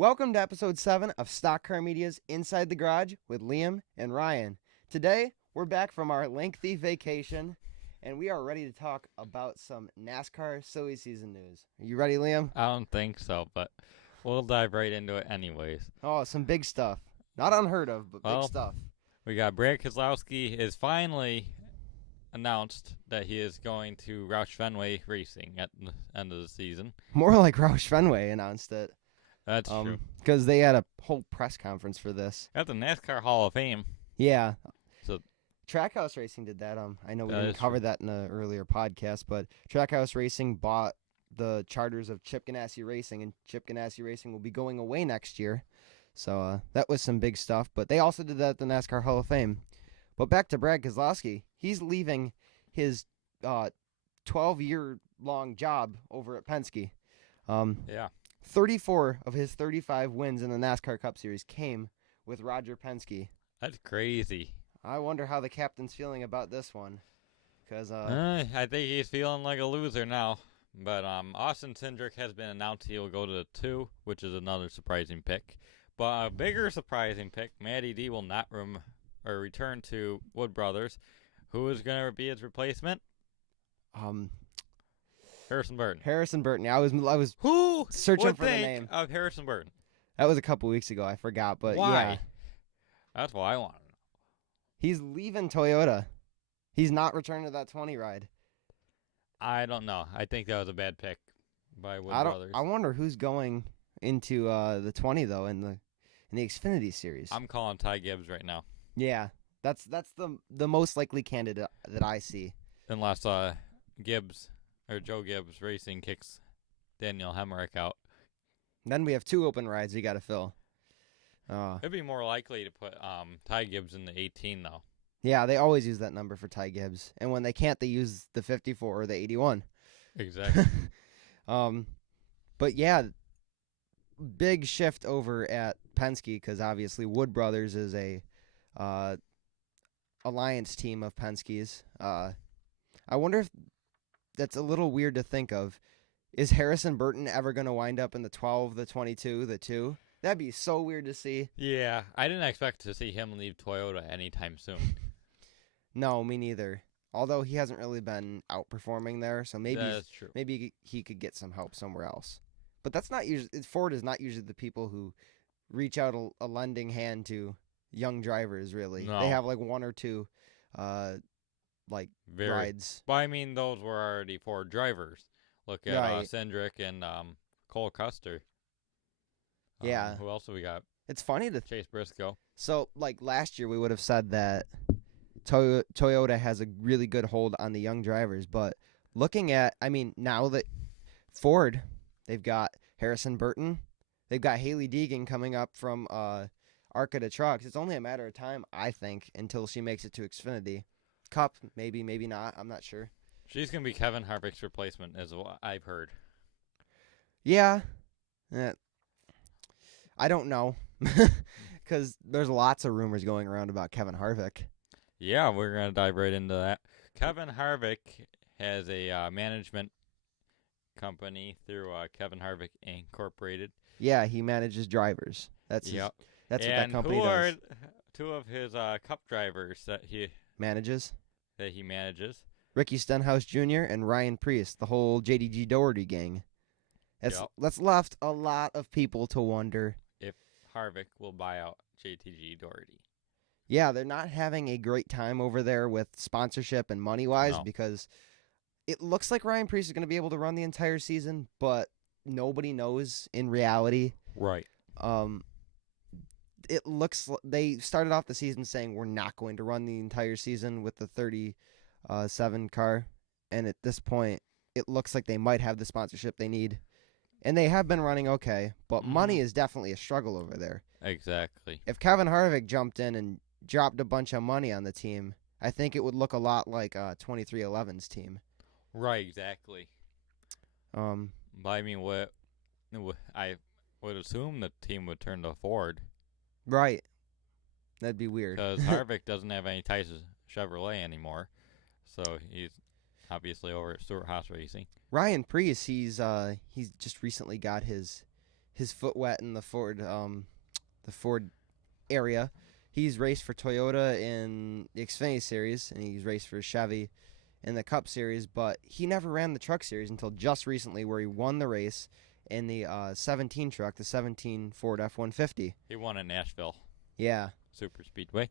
Welcome to episode 7 of Stock Car Media's Inside the Garage with Liam and Ryan. Today, we're back from our lengthy vacation, and we are ready to talk about some NASCAR Silly season news. Are you ready, Liam? I don't think so, but we'll dive right into it anyways. Oh, some big stuff. Not unheard of, but big stuff. We got Brad Keselowski is finally announced that he is going to Roush Fenway Racing at the end of the season. More like Roush Fenway announced it. That's true. Because they had a whole press conference for this. At the NASCAR Hall of Fame. Yeah. So Trackhouse Racing did that. I know we didn't cover that in an earlier podcast, but Trackhouse Racing bought the charters of Chip Ganassi Racing, and Chip Ganassi Racing will be going away next year. So that was some big stuff. But they also did that at the NASCAR Hall of Fame. But back to Brad Keselowski. He's leaving his 12-year-long job over at Penske. yeah. 34 of his 35 wins in the NASCAR Cup Series came with Roger Penske. That's crazy. I wonder how the captain's feeling about this one. Cause I think he's feeling like a loser now. But Austin Cindric has been announced he will go to the 2, which is another surprising pick. But a bigger surprising pick, Matty D will not return to Wood Brothers. Who is going to be his replacement? Harrison Burton. Harrison Burton. I was Who searching for the name of Harrison Burton. That was a couple weeks ago. I forgot, but Why? Yeah. That's what I want to know. He's leaving Toyota. He's not returning to that 20 ride. I don't know. I think that was a bad pick by Wood Brothers. I wonder who's going into the 20 though in the Xfinity series. I'm calling Ty Gibbs right now. Yeah, that's the most likely candidate that I see. Unless Joe Gibbs Racing kicks Daniel Hemrick out. Then we have 2 open rides we got to fill. It'd be more likely to put Ty Gibbs in the 18 though. Yeah, they always use that number for Ty Gibbs, and when they can't, they use the 54 or the 81. Exactly. But yeah, big shift over at Penske because obviously Wood Brothers is a alliance team of Penske's. I wonder if that's a little weird to think of. Is Harrison Burton ever going to wind up in the 12, the 22, the 2? That'd be so weird to see. Yeah, I didn't expect to see him leave Toyota anytime soon. No, me neither. Although he hasn't really been outperforming there, so maybe he could get some help somewhere else. But that's not usually Ford is not usually the people who reach out a lending hand to young drivers. Really, no. They have like 1 or 2, rides. But I mean, those were already Ford drivers. Look at Cindric and Cole Custer. Yeah. Who else have we got? It's funny to Chase Briscoe. So, like last year, we would have said that Toyota has a really good hold on the young drivers. But looking at, now that Ford, they've got Harrison Burton, they've got Haley Deegan coming up from Arcata Trucks. It's only a matter of time, I think, until she makes it to Xfinity. Cup, maybe not. I'm not sure. She's going to be Kevin Harvick's replacement, is what I've heard. Yeah. I don't know. Because there's lots of rumors going around about Kevin Harvick. Yeah, we're going to dive right into that. Kevin Harvick has a management company through Kevin Harvick Incorporated. Yeah, he manages drivers. That's what that company does. And who are 2 of his Cup drivers that he manages? Ricky Stenhouse Jr. and Ryan Preece, the whole JDG Doherty gang. That's left a lot of people to wonder if Harvick will buy out JTG Doherty. Yeah, they're not having a great time over there with sponsorship and money-wise because it looks like Ryan Preece is going to be able to run the entire season, but nobody knows in reality. Right. It looks they started off the season saying we're not going to run the entire season with the 37 car, and at this point, it looks like they might have the sponsorship they need. And they have been running okay, but money is definitely a struggle over there. Exactly. If Kevin Harvick jumped in and dropped a bunch of money on the team, I think it would look a lot like 2311's team. Right, exactly. But I mean, I would assume the team would turn to Ford. Right. That'd be weird. Because Harvick doesn't have any ties to Chevrolet anymore, so he's obviously over at Stewart-Haas Racing. Ryan Preece, he's just recently got his his foot wet in the Ford area. He's raced for Toyota in the Xfinity Series, and he's raced for Chevy in the Cup Series, but he never ran the Truck Series until just recently, where he won the race in the 17 truck, the 17 Ford F-150. He won in Nashville. Yeah. Super Speedway.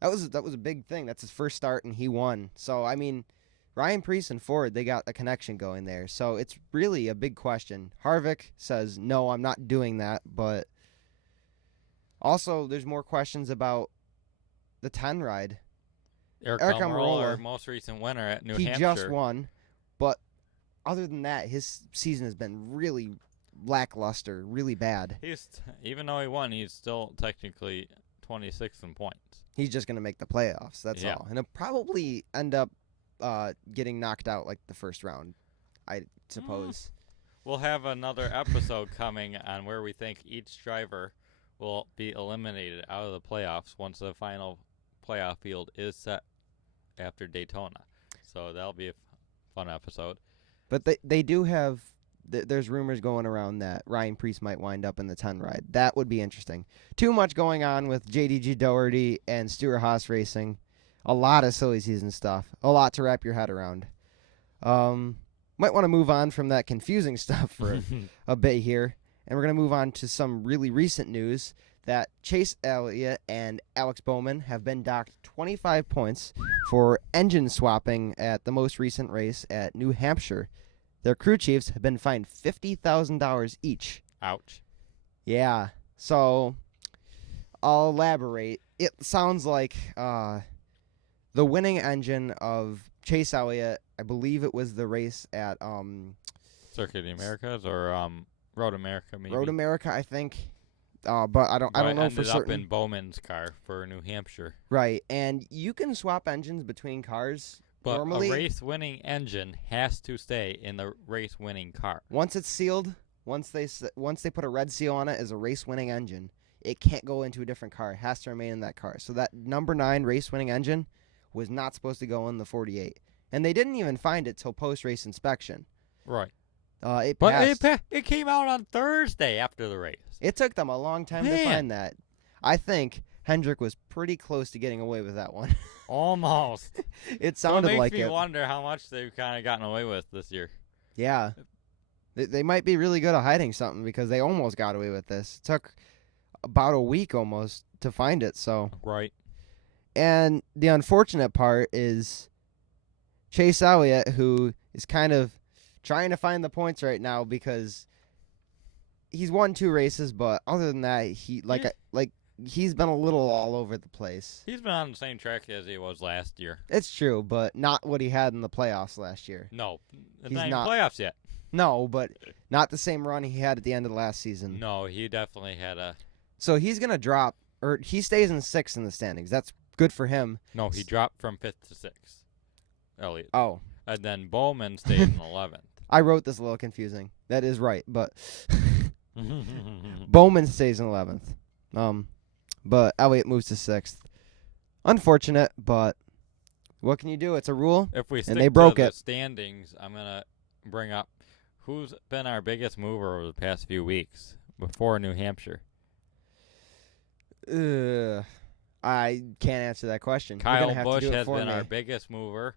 That was a big thing. That's his first start, and he won. So, I mean, Ryan Preece and Ford, they got a connection going there. So it's really a big question. Harvick says, no, I'm not doing that. But also, there's more questions about the 10 ride. Eric Eric Almirola, Almirola, our most recent winner at New he Hampshire. just won. But other than that, his season has been really lackluster, really bad. Even though he won, he's still technically 26th in points. He's just going to make the playoffs. That's all. And he'll probably end up getting knocked out like the first round, I suppose. We'll have another episode coming on where we think each driver will be eliminated out of the playoffs once the final playoff field is set after Daytona. So that'll be a fun episode. But they do have there's rumors going around that Ryan Preece might wind up in the 10 ride. That would be interesting. Too much going on with JDG Doherty and Stewart Haas Racing. A lot of silly season stuff. A lot to wrap your head around. Might want to move on from that confusing stuff for a bit here. And we're going to move on to some really recent news that Chase Elliott and Alex Bowman have been docked 25 points for engine swapping at the most recent race at New Hampshire. Their crew chiefs have been fined $50,000 each. Ouch. Yeah. So I'll elaborate. It sounds like the winning engine of Chase Elliott, I believe it was the race at Circuit of the Americas or Road America, maybe. Road America, I think. But I don't know for certain. Ended up in Bowman's car for New Hampshire. Right, and you can swap engines between cars. But normally, a race-winning engine has to stay in the race-winning car. Once it's sealed, once they put a red seal on it as a race-winning engine, it can't go into a different car. It has to remain in that car. So that number 9 race-winning engine was not supposed to go in the 48. And they didn't even find it till post-race inspection. Right. It passed. It came out on Thursday after the race. It took them a long time to find that. I think Hendrick was pretty close to getting away with that one. Almost. It sounded like it. Makes me wonder how much they've kind of gotten away with this year. Yeah. They might be really good at hiding something because they almost got away with this. It took about a week almost to find it. So right. And the unfortunate part is Chase Elliott, who is kind of trying to find the points right now because he's won 2 races, but other than that, he's been a little all over the place. He's been on the same track as he was last year. It's true, but not what he had in the playoffs last year. No, he's not in playoffs yet. No, but not the same run he had at the end of the last season. No, he definitely had a... So he's going to drop, or he stays in 6th in the standings. That's good for him. No, he dropped from 5th to 6th, Elliott. Oh. And then Bowman stayed in 11th. I wrote this a little confusing. That is right, but Bowman stays in 11th. But Elliott moves to 6th. Unfortunate, but what can you do? It's a rule, if we stick and they broke to it. The standings, I'm going to bring up who's been our biggest mover over the past few weeks before New Hampshire. I can't answer that question. Kyle Busch has been our biggest mover.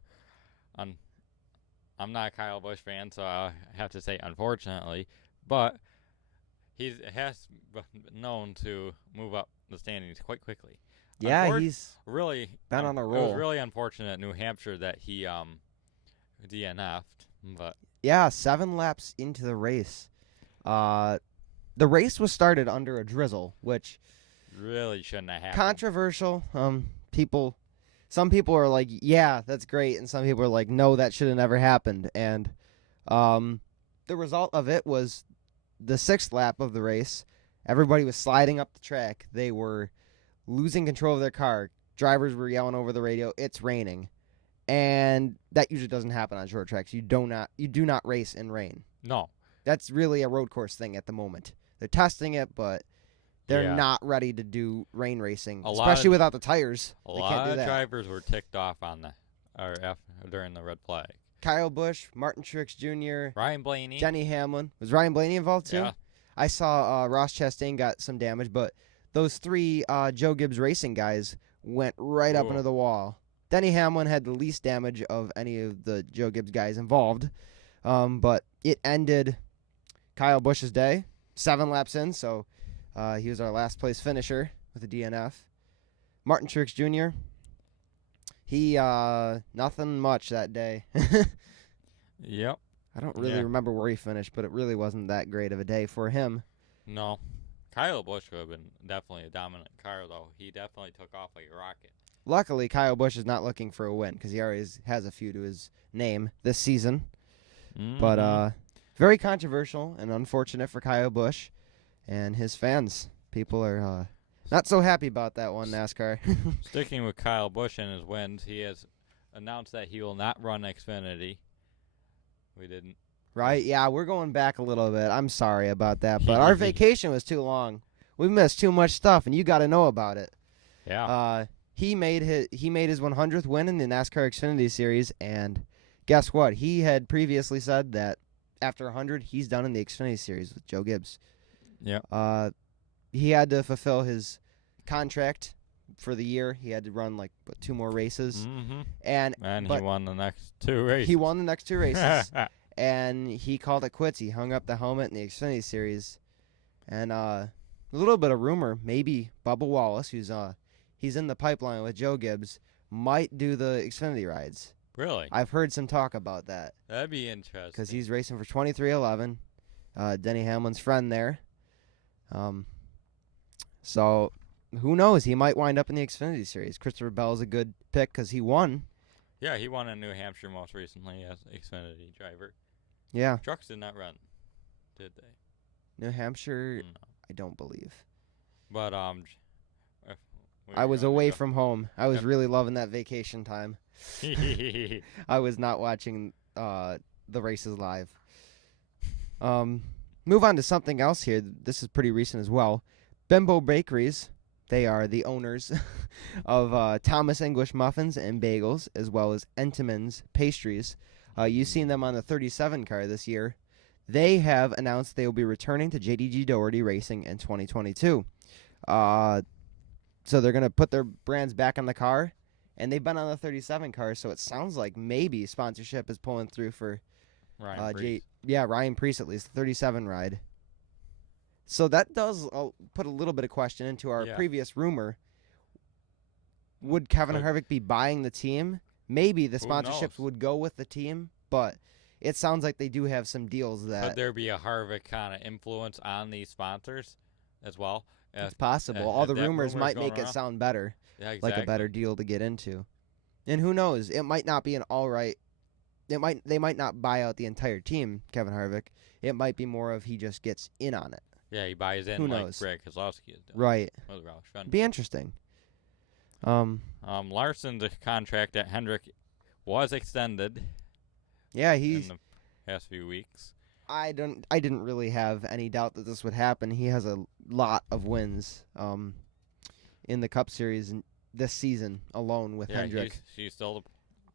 I'm not a Kyle Busch fan, so I have to say unfortunately, but he has been known to move up the standings quite quickly. Yeah, he's really been on a roll. It was really unfortunate at New Hampshire that he DNF'd, but yeah, 7 laps into the race. The race was started under a drizzle, which really shouldn't have happened. Controversial. Some people are like, yeah, that's great, and some people are like, no, that should have never happened. And the result of it was the 6th lap of the race. Everybody was sliding up the track. They were losing control of their car. Drivers were yelling over the radio, "It's raining," and that usually doesn't happen on short tracks. You do not race in rain. No, that's really a road course thing at the moment. They're testing it, but they're not ready to do rain racing, especially without the tires. A lot of drivers were ticked off on during the red flag. Kyle Busch, Martin Truex Jr., Ryan Blaney, Denny Hamlin. Was Ryan Blaney involved too? Yeah. I saw Ross Chastain got some damage, but those 3 Joe Gibbs Racing guys went right up Ooh. into the wall. Denny Hamlin had the least damage of any of the Joe Gibbs guys involved, but it ended Kyle Busch's day, 7 laps in, so he was our last place finisher with a DNF. Martin Truex Jr., he, nothing much that day. Yep. I don't really remember where he finished, but it really wasn't that great of a day for him. No. Kyle Busch would have been definitely a dominant car, though. He definitely took off like a rocket. Luckily, Kyle Busch is not looking for a win because he already has a few to his name this season. Mm-hmm. But very controversial and unfortunate for Kyle Busch and his fans. People are not so happy about that one, NASCAR. Sticking with Kyle Busch and his wins, he has announced that he will not run Xfinity. We didn't. Right? Yeah, we're going back a little bit. I'm sorry about that, but our vacation was too long. We missed too much stuff, and you got to know about it. Yeah. He made his 100th win in the NASCAR Xfinity Series, and guess what? He had previously said that after 100, he's done in the Xfinity Series with Joe Gibbs. Yeah. He had to fulfill his contract for the year. He had to run 2 more races, Mm-hmm. and he won the next 2 races. He won the next 2 races, and he called it quits. He hung up the helmet in the Xfinity Series, and a little bit of rumor, maybe Bubba Wallace, who's he's in the pipeline with Joe Gibbs, might do the Xfinity rides. Really? I've heard some talk about that. That'd be interesting. Because he's racing for 2311, Denny Hamlin's friend there. So who knows? He might wind up in the Xfinity Series. Christopher Bell's a good pick because he won. Yeah, he won in New Hampshire most recently as Xfinity driver. Yeah. Trucks did not run, did they? New Hampshire, No. I don't believe. But I was away from home. I was really loving that vacation time. I was not watching the races live. Move on to something else here. This is pretty recent as well. Bimbo Bakeries. They are the owners of Thomas English Muffins and Bagels, as well as Entenmann's Pastries. You've seen them on the 37 car this year. They have announced they will be returning to JDG Doherty Racing in 2022. So they're going to put their brands back on the car, and they've been on the 37 car, so it sounds like maybe sponsorship is pulling through for Ryan Preece. Ryan Preece, at least, the 37 ride. So that does put a little bit of question into our previous rumor. Would Kevin Harvick be buying the team? Maybe the sponsorships would go with the team, but it sounds like they do have some deals that... Could there be a Harvick kind of influence on these sponsors as well? It's possible. All the rumors might make it sound better, like a better deal to get into. And who knows? It might not be an all right... They might not buy out the entire team, Kevin Harvick. It might be more of he just gets in on it. Yeah, he buys in like Brad Keselowski is doing. Right. Be interesting. Larson's contract at Hendrick was extended. Yeah, in the past few weeks. I didn't really have any doubt that this would happen. He has a lot of wins in the Cup Series this season alone with Hendrick. He's still the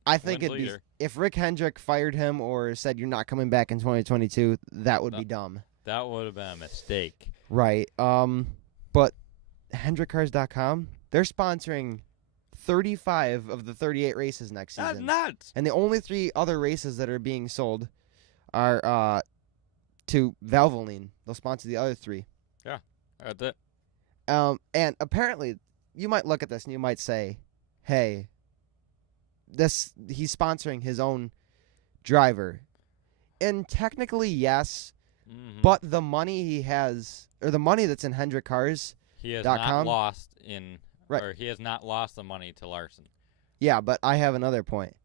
I think it'd be, if Rick Hendrick fired him or said you're not coming back in 2022, that would be dumb. That would have been a mistake. Right. But HendrickCars.com, they're sponsoring 35 of the 38 races next season. That's nuts. And the only 3 other races that are being sold are to Valvoline. They'll sponsor the other 3. Yeah, that's it. And apparently, you might look at this and you might say, hey, he's sponsoring his own driver. And technically, yes, but the money he has, or the money that's in Hendrick Cars, he has not lost or he has not lost the money to Larson. Yeah, but I have another point.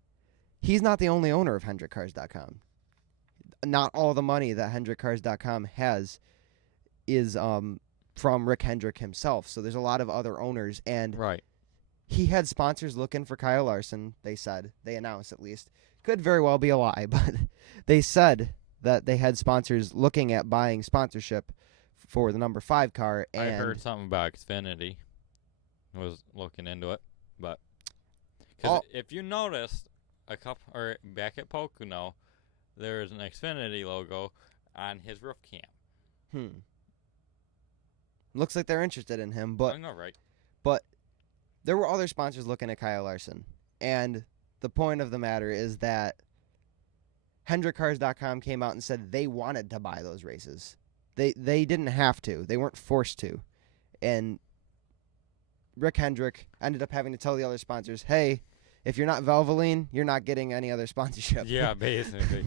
He's not the only owner of HendrickCars.com. Not all the money that HendrickCars.com has is from Rick Hendrick himself. So there's a lot of other owners, and he had sponsors looking for Kyle Larson. They announced at least. Could very well be a lie, but they said that they had sponsors looking at buying sponsorship for the number 5 car. And I heard something about Xfinity. I was looking into it, but if you noticed back at Pocono, there's an Xfinity logo on his roof cam. Looks like they're interested in him, but I know, right? but there were other sponsors looking at Kyle Larson. And the point of the matter is that HendrickCars.com came out and said they wanted to buy those races. They didn't have to. They weren't forced to. And Rick Hendrick ended up having to tell the other sponsors, hey, if you're not Valvoline, you're not getting any other sponsorship. Yeah, basically.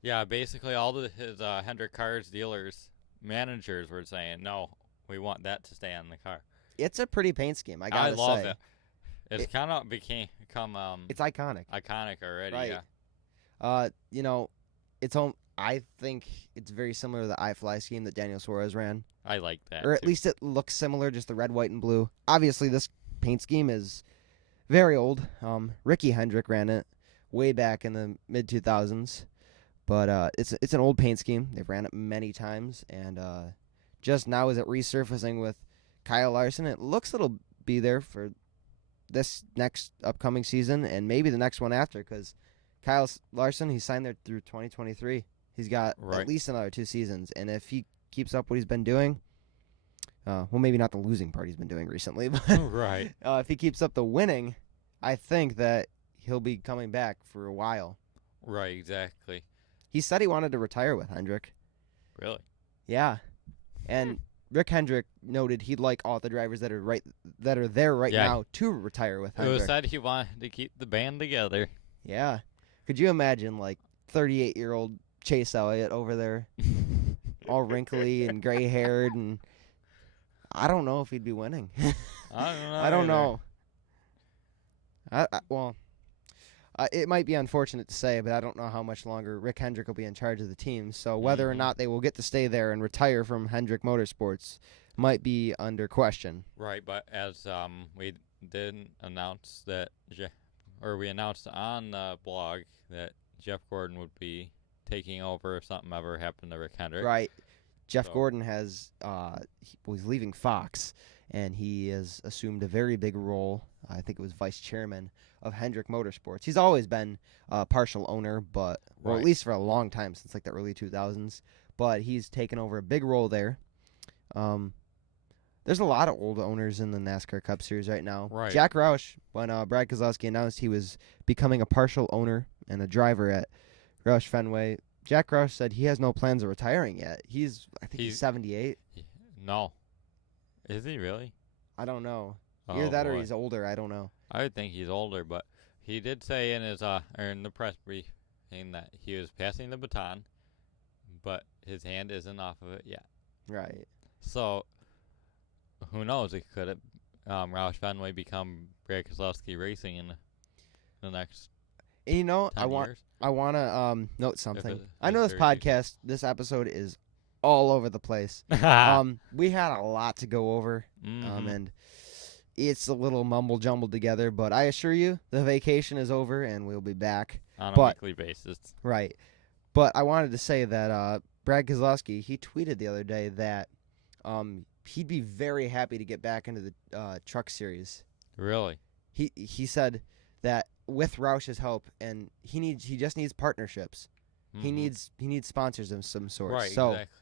Yeah, basically all his Hendrick Cars dealers, managers were saying, no, we want that to stay on the car. It's a pretty paint scheme, I gotta say. I love it. It's kind of become it's iconic. Iconic already, right. Yeah. You know, I think it's very similar to the iFly scheme that Daniel Suarez ran. I like that. Or at least it looks similar, just the red, white, and blue. Obviously, this paint scheme is very old. Ricky Hendrick ran it way back in the mid-2000s. But it's an old paint scheme. They've ran it many times. And just now as it resurfacing with Kyle Larson, it looks it'll be there for this next upcoming season and maybe the next one after, because Kyle Larson, he signed there through 2023. He's got at least another 2 seasons. And if he keeps up what he's been doing, well, maybe not the losing part he's been doing recently, but right. If he keeps up the winning, I think that he'll be coming back for a while. Right, exactly. He said he wanted to retire with Hendrick. Really? Yeah. And Rick Hendrick noted he'd like all the drivers that are there right now to retire with Hendrick. It was said he wanted to keep the band together. Yeah. Could you imagine, like, 38-year-old Chase Elliott over there, all wrinkly and gray-haired, and I don't know if he'd be winning. I don't know. Well, it might be unfortunate to say, but I don't know how much longer Rick Hendrick will be in charge of the team. So whether or not they will get to stay there and retire from Hendrick Motorsports might be under question. Right, but as we did announce that, we announced on the blog that Jeff Gordon would be taking over if something ever happened to Rick Hendrick. Right. Jeff Gordon has he's leaving Fox, and he has assumed a very big role. I think it was vice chairman of Hendrick Motorsports. He's always been a partial owner, but or at least for a long time, since like the early 2000s. But he's taken over a big role there. There's a lot of old owners in the NASCAR Cup Series right now. Right. Jack Roush, when Brad Keselowski announced he was becoming a partial owner and a driver at Roush Fenway, Jack Roush said he has no plans of retiring yet. I think he's 78. No. Is he really? I don't know. Either that or he's older. I don't know. I would think he's older, but he did say in his in the press briefing that he was passing the baton, but his hand isn't off of it yet. Right. So, who knows? It could Roush Fenway become Brad Keselowski Racing in the next. And you know, 10 years? I want to note something. I know this episode is all over the place. We had a lot to go over, and it's a little mumble jumbled together. But I assure you, the vacation is over, and we'll be back on a weekly basis. Right. But I wanted to say that Brad Keselowski, he tweeted the other day that he'd be very happy to get back into the Truck Series. Really? He said that with Roush's help, and he just needs partnerships. He needs sponsors of some sort. Right. So exactly.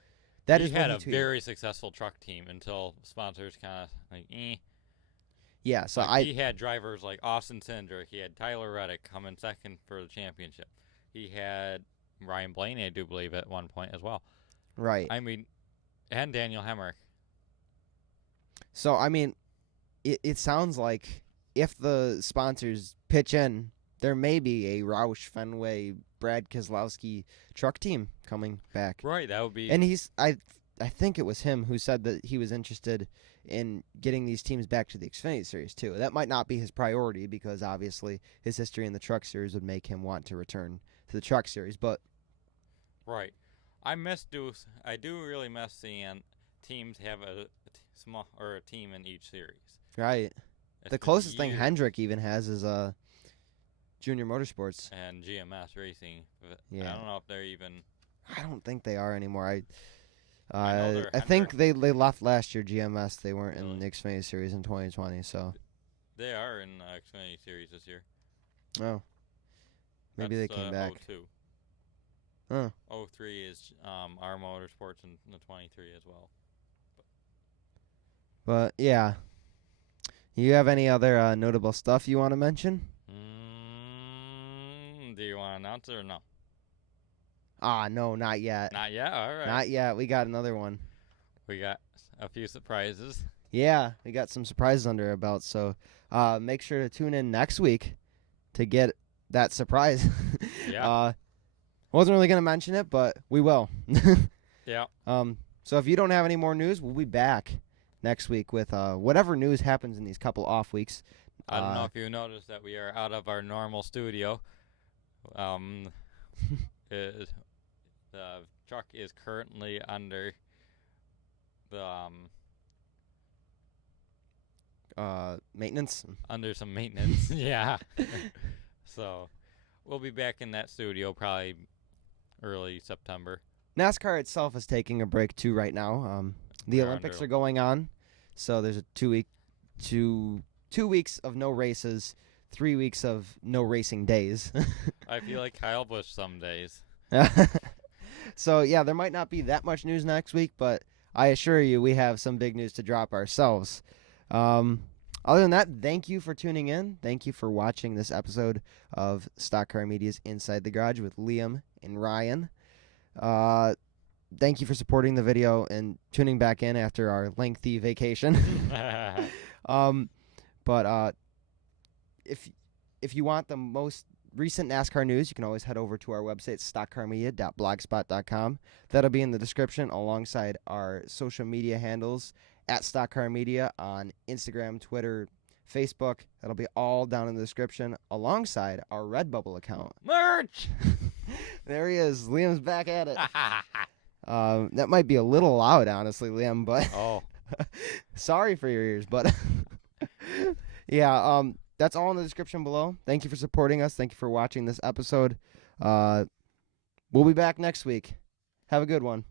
that he is had what a very successful truck team until sponsors kind of like Yeah. So he had drivers like Austin Cindric. He had Tyler Reddick coming second for the championship. He had Ryan Blaney, I do believe, at one point as well. Right. I mean, and Daniel Hemrick. So I mean, it sounds like if the sponsors pitch in, there may be a Roush Fenway Brad Keselowski truck team coming back. Right, that would be. And I think it was him who said that he was interested in getting these teams back to the Xfinity Series too. That might not be his priority because obviously his history in the Truck Series would make him want to return to the Truck Series. But right, I do really miss seeing teams have a small or a team in each series. Right. The closest thing Hendrick even has is Junior Motorsports and GMS Racing. Yeah. I don't know if they're even. I don't think they are anymore. I think they left last year. GMS. They weren't in the Xfinity Series in 2020. So they are in the Xfinity Series this year. Oh, maybe they came back. 02. Huh. 03 is our Motorsports in the 23 as well. But yeah, you have any other notable stuff you want to mention? Do you want to announce it or no? No, not yet. Not yet? All right. Not yet. We got another one. We got a few surprises. Yeah, we got some surprises under our belt. So make sure to tune in next week to get that surprise. Yeah. Wasn't really going to mention it, but we will. Yeah. So if you don't have any more news, we'll be back next week with whatever news happens in these couple off weeks. I don't know if you noticed that we are out of our normal studio. The truck is currently under the Maintenance. under some maintenance. Yeah. So we'll be back in that studio probably early September. NASCAR itself is taking a break too right now. The They're Olympics under- are going on, so there's a 2 weeks of no races, 3 weeks of no racing days. I feel like Kyle Busch some days. So yeah, there might not be that much news next week, but I assure you we have some big news to drop ourselves. Other than that, thank you for tuning in. Thank you for watching this episode of Stock Car Media's Inside the Garage with Liam and Ryan. Thank you for supporting the video and tuning back in after our lengthy vacation. But if you want the most recent NASCAR news, you can always head over to our website, stockcarmedia.blogspot.com. That'll be in the description alongside our social media handles at Stock Car Media on Instagram, Twitter, Facebook. That'll be all down in the description alongside our Redbubble account. Merch! There he is. Liam's back at it. That might be a little loud, honestly, Liam, but Oh. sorry for your ears. But yeah, that's all in the description below. Thank you for supporting us. Thank you for watching this episode. We'll be back next week. Have a good one.